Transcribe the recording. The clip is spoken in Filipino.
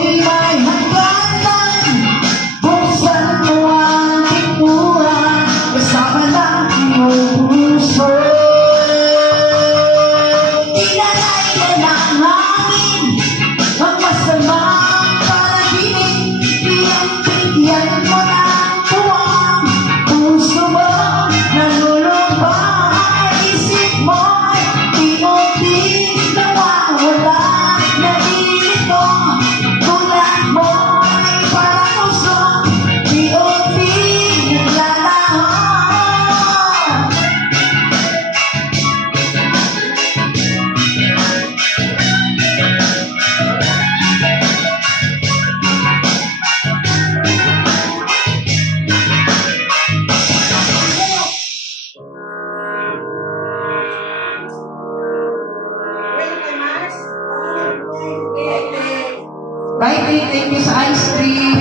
Tuwing may hangganan, buksan mo ang pintuan, kasama ng iyong puso. Tinanay na ng hangin ang masamang panaginip, pinagpigyan mo ng tuwang puso mo, nalulubang ang isip mo'y unti-unting nawawala. Nalilito, tulad mo'y parang usok, unti-unting naglalaho. Bye, thank you sa ice cream.